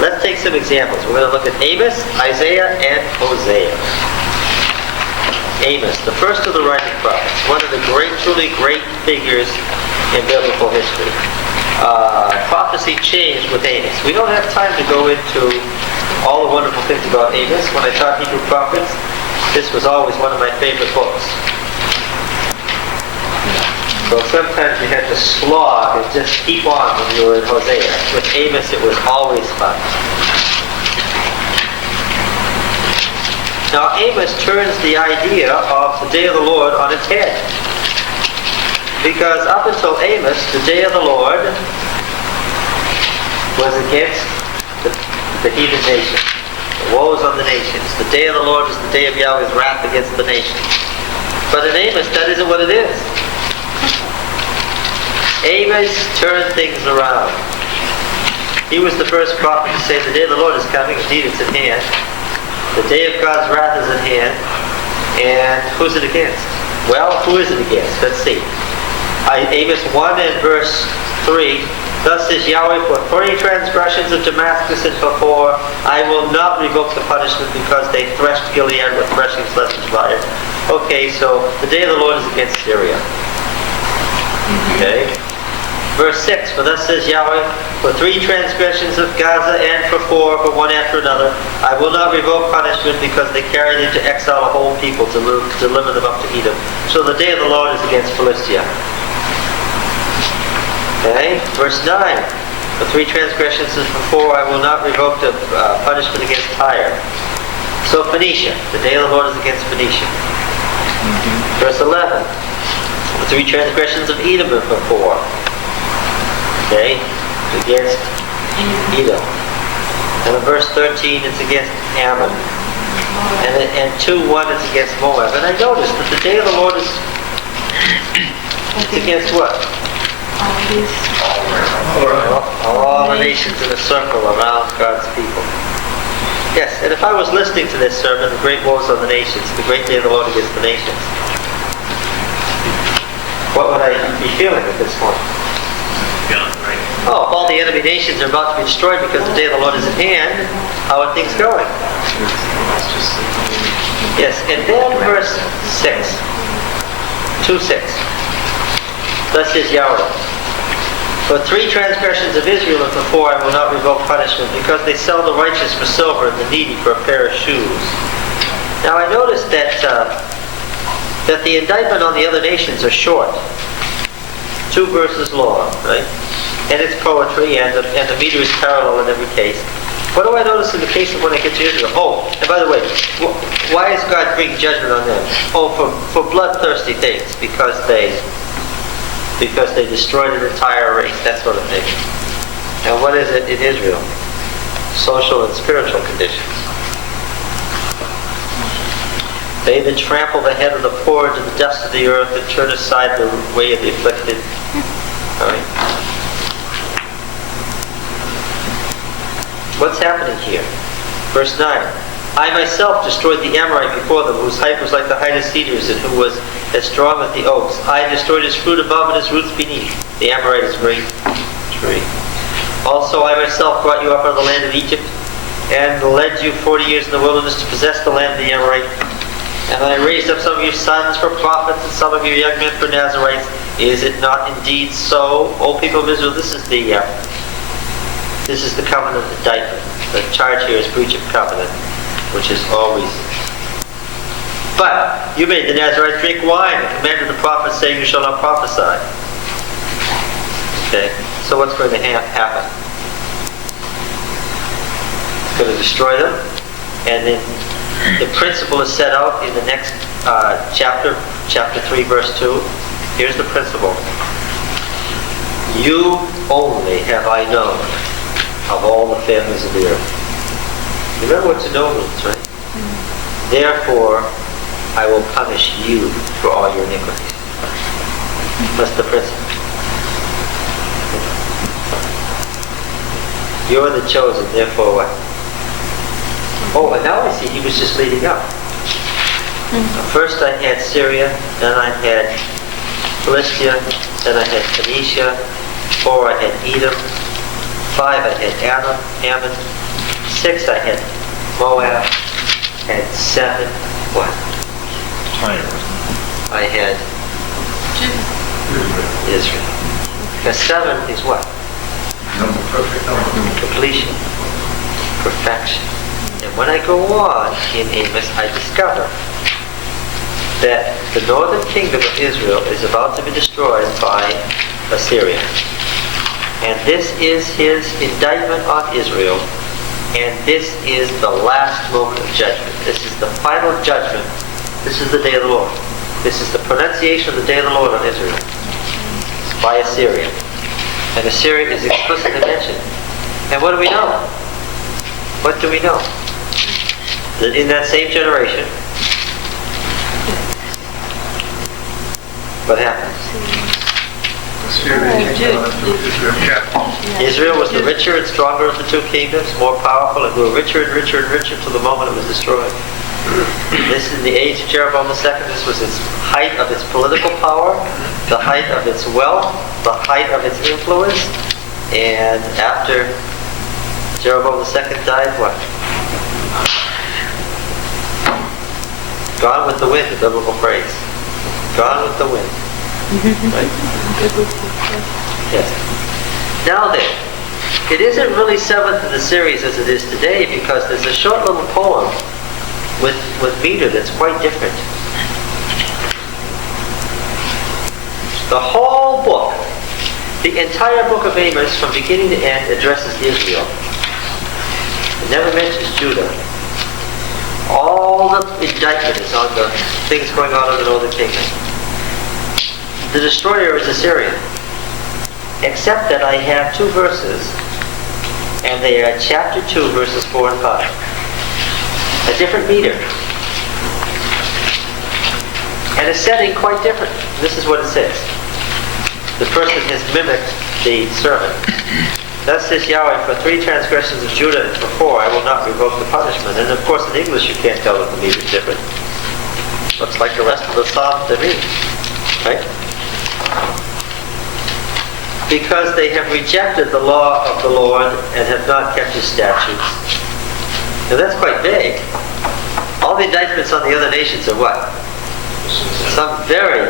Let's take some examples. We're going to look at Amos, Isaiah, and Hosea. Amos, the first of the writing prophets, one of the truly great figures in biblical history. Prophecy changed with Amos. We don't have time to go into all the wonderful things about Amos. When I taught Hebrew prophets, this was always one of my favorite books. So sometimes you had to slog and just keep on when you were in Hosea. With Amos, it was always fun. Now Amos turns the idea of the day of the Lord on its head. Because up until Amos, the day of the Lord was against the heathen nations. The woes on the nations. The day of the Lord is the day of Yahweh's wrath against the nations. But in Amos, that isn't what it is. Amos turned things around. He was the first prophet to say, the day of the Lord is coming. Indeed, it's at hand. The day of God's wrath is at hand. And who's it against? Well, who is it against? Let's see. Amos 1 and verse 3. Thus says Yahweh, for 40 transgressions of Damascus and before, I will not revoke the punishment because they threshed Gilead with threshing sledge and fire. Okay, so the day of the Lord is against Syria. Okay. Verse 6, for thus says Yahweh, for 3 transgressions of Gaza and for 4, for one after another, I will not revoke punishment because they carried into exile a whole people to deliver them up to Edom. So the day of the Lord is against Philistia. Okay, verse 9, for 3 transgressions and for 4, I will not revoke the punishment against Tyre. So Phoenicia, the day of the Lord is against Phoenicia. Verse 11, for 3 transgressions of Edom and for 4. Okay, against Edom. And in verse 13, it's against Ammon. And 2:1, it's against Moab. And I noticed that the day of the Lord is it's against what? All the nations in a circle around God's people. Yes, and if I was listening to this sermon, the great woes on the nations, the great day of the Lord against the nations, what would I be feeling at this point? Oh, if all the enemy nations are about to be destroyed because the day of the Lord is at hand, how are things going? Yes, and then verse 6. 2:6. Thus says Yahweh, for 3 transgressions of Israel and for 4 I will not revoke punishment, because they sell the righteous for silver and the needy for a pair of shoes. Now I noticed that the indictment on the other nations are short. 2 verses long, right? And it's poetry, and the meter is parallel in every case. What do I notice in the case of when I get to Israel? Oh, and by the way, why is God bringing judgment on them? Oh, for bloodthirsty things, because they destroyed an entire race, that sort of thing. And what is it in Israel? Social and spiritual conditions. They that trample the head of the poor into the dust of the earth and turn aside the way of the afflicted. All right. What's happening here? Verse 9. I myself destroyed the Amorite before them, whose height was like the height of cedars, and who was as strong as the oaks. I destroyed his fruit above and his roots beneath. The Amorite is a great tree. Also I myself brought you up out of the land of Egypt, and led you 40 years in the wilderness to possess the land of the Amorite. And I raised up some of your sons for prophets, and some of your young men for Nazarites. Is it not indeed so, O people of Israel? This is the covenant indictment. The charge here is breach of covenant, which is always. But you made the Nazarite drink wine, and commanded the prophets, saying, you shall not prophesy. Okay, so what's going to happen? It's going to destroy them, and then the principle is set out in the next chapter 3, verse 2. Here's the principle. You only have I known of all the families of the earth. Remember what to know means, right? Therefore, I will punish you for all your iniquities. That's the principle. You're the chosen, therefore what? Oh, and now I see he was just leading up. First I had Syria, then I had Philistia, then I had Phoenicia, 4 I had Edom, 5 I had Ammon. 6 I had Moab. And 7, what? I had Israel. Because 7 is what? Completion. Perfection. And when I go on in Amos, I discover that the northern kingdom of Israel is about to be destroyed by Assyria. And this is his indictment on Israel. And this is the last moment of judgment. This is the final judgment. This is the day of the Lord. This is the pronunciation of the day of the Lord on Israel. It's by Assyria. And Assyria is explicitly mentioned. And what do we know? What do we know? That in that same generation, what happens? Israel was the richer and stronger of the two kingdoms, more powerful, and grew richer and richer and richer till the moment it was destroyed. This is the age of Jeroboam II. This was its height of its political power, the height of its wealth, the height of its influence. And after Jeroboam II died, what? Gone with the wind, the biblical phrase. Gone with the wind. Right? Yes. Now then, it isn't really 7th in the series as it is today, because there's a short little poem with meter that's quite different. The whole book, the entire book of Amos from beginning to end addresses Israel. It never mentions Judah. All the indictment is on the things going on in the northern kingdom. The destroyer is Assyria. Except that I have 2 verses, and they are chapter 2, verses 4 and 5. A different meter. And a setting quite different. This is what it says. The person has mimicked the sermon. Thus says Yahweh, for 3 transgressions of Judah and for 4 I will not revoke the punishment. And of course in English you can't tell that the meter is different. Looks like the rest of the psalm to me. Right? Because they have rejected the law of the Lord and have not kept his statutes. Now that's quite vague. All the indictments on the other nations are what? Some very,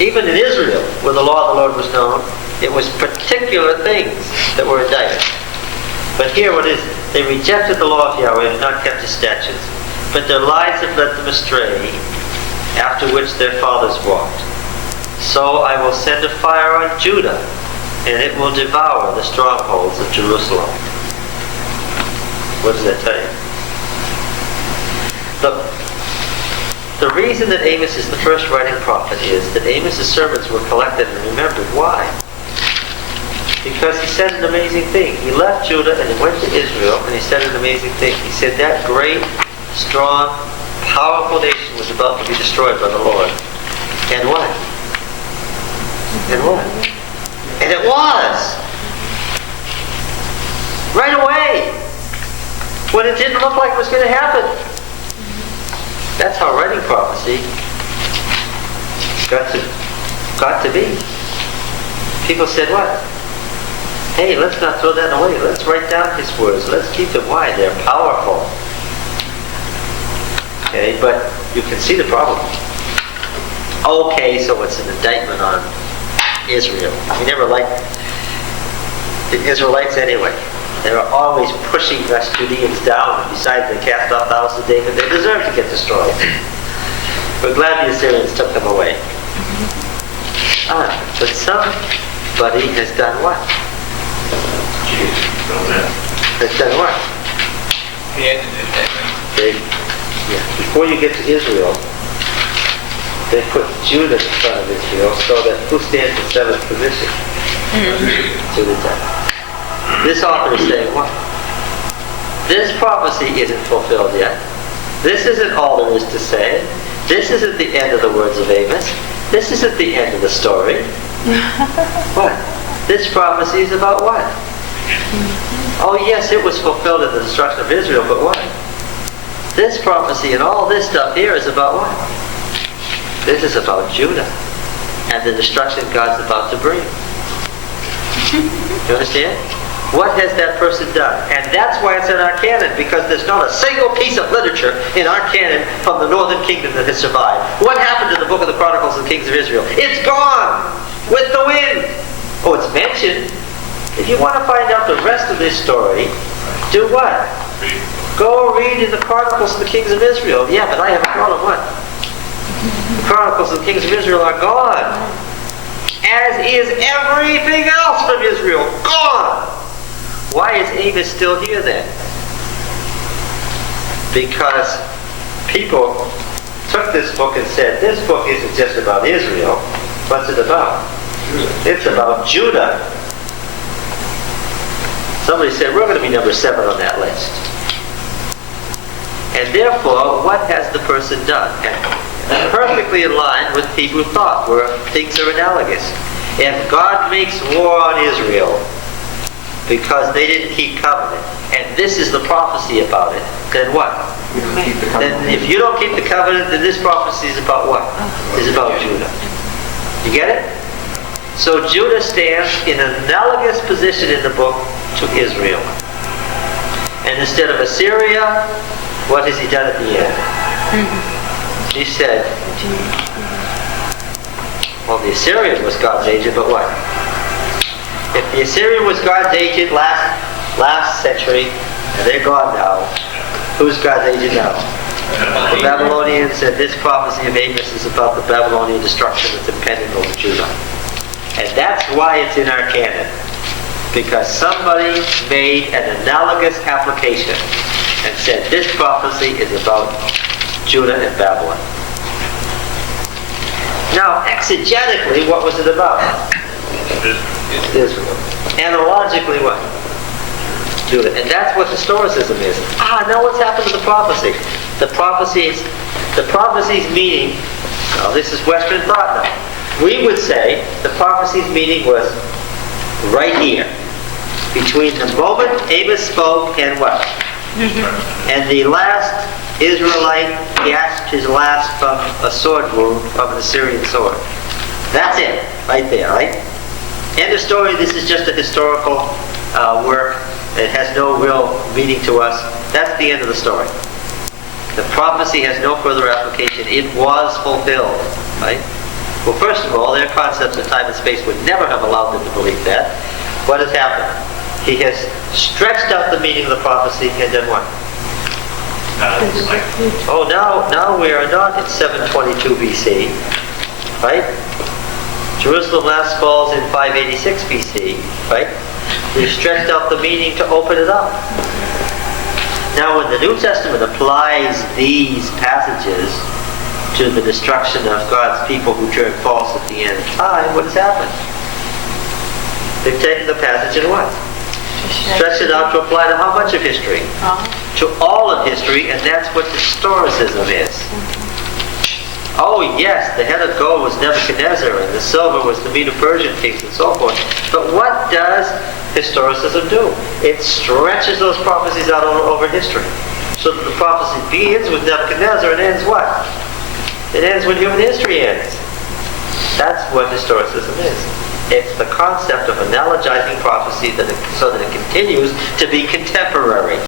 even in Israel, where the law of the Lord was known, it was particular things that were indicted. But here what is it? They rejected the law of Yahweh and have not kept his statutes. But their lies have led them astray, after which their fathers walked. So I will send a fire on Judah, and it will devour the strongholds of Jerusalem. What does that tell you? The reason that Amos is the first writing prophet is that Amos' sermons were collected and remembered. Why? Because he said an amazing thing. He left Judah and he went to Israel, and he said an amazing thing. He said that great, strong, powerful nation was about to be destroyed by the Lord. And what? And what? And it was! Right away! When it didn't look like it was going to happen. That's how writing prophecy got to be. People said what? Hey, let's not throw that away. Let's write down his words. Let's keep them wide. They're powerful. Okay, but you can see the problem. Okay, so it's an indictment on Israel. We never liked the Israelites anyway. They were always pushing us Judeans down. Besides, they cast off the house of David. They deserved to get destroyed. We're glad the Assyrians took them away. But somebody has done what? Has done what? Before you get to Israel, they put Judah in front of Israel, so that who stands in 7th position? Judah. This author is saying what? This prophecy isn't fulfilled yet. This isn't all there is to say. This isn't the end of the words of Amos. This isn't the end of the story. What? This prophecy is about what? Oh yes, it was fulfilled in the destruction of Israel, but what? This prophecy and all this stuff here is about what? This is about Judah and the destruction God's about to bring. You understand? What has that person done? And that's why it's in our canon, because there's not a single piece of literature in our canon from the northern kingdom that has survived. What happened to the book of the Chronicles of the Kings of Israel? It's gone with the wind. Oh, it's mentioned. If you want to find out the rest of this story, do what? Go read in the Chronicles of the Kings of Israel. Yeah, but I have a problem. What? The Chronicles of the Kings of Israel are gone. As is everything else from Israel. Gone! Why is Amos still here then? Because people took this book and said, this book isn't just about Israel. What's it about? It's about Judah. Somebody said, we're going to be number 7 on that list. And therefore, what has the person done? And perfectly in line with Hebrew thought, where things are analogous. If God makes war on Israel because they didn't keep covenant, and this is the prophecy about it, then what? Then if you don't keep the covenant, then this prophecy is about what? It's about Judah. You get it? So Judah stands in an analogous position in the book to Israel. And instead of Assyria, what has he done at the end? He said, well, the Assyrian was God's agent, but what? If the Assyrian was God's agent last century, and they're gone now, who's God's agent now? The Babylonians said this prophecy of Amos is about the Babylonian destruction that's impending over Judah. And that's why it's in our canon. Because somebody made an analogous application and said this prophecy is about Judah and Babylon. Now, exegetically, what was it about? Israel. Analogically, what? Judah. And that's what historicism is. Now what's happened to the prophecy? The prophecy's meaning, well, this is Western thought now. We would say the prophecy's meaning was right here. Between the moment Amos spoke and what? And the last Israelite gasped his last from a sword wound from an Assyrian sword. That's it, right there, right? End of story. This is just a historical work. It has no real meaning to us. That's the end of the story. The prophecy has no further application. It was fulfilled, right? Well, first of all, their concepts of time and space would never have allowed them to believe that. What has happened? He has stretched out the meaning of the prophecy and done what? Now we are not in 722 BC, right? Jerusalem last falls in 586 BC, right? We've stretched out the meaning to open it up. Now when the New Testament applies these passages to the destruction of God's people who turn false at the end of time, what has happened? They've taken the passage and what? Stretched it out to apply to how much of history? To all of history, and that's what historicism is. Oh yes, the head of gold was Nebuchadnezzar, and the silver was the Medo-Persian kings, and so forth. But what does historicism do? It stretches those prophecies out over history. So that the prophecy begins with Nebuchadnezzar and ends what? It ends when human history ends. That's what historicism is. It's the concept of analogizing prophecy so that it continues to be contemporary.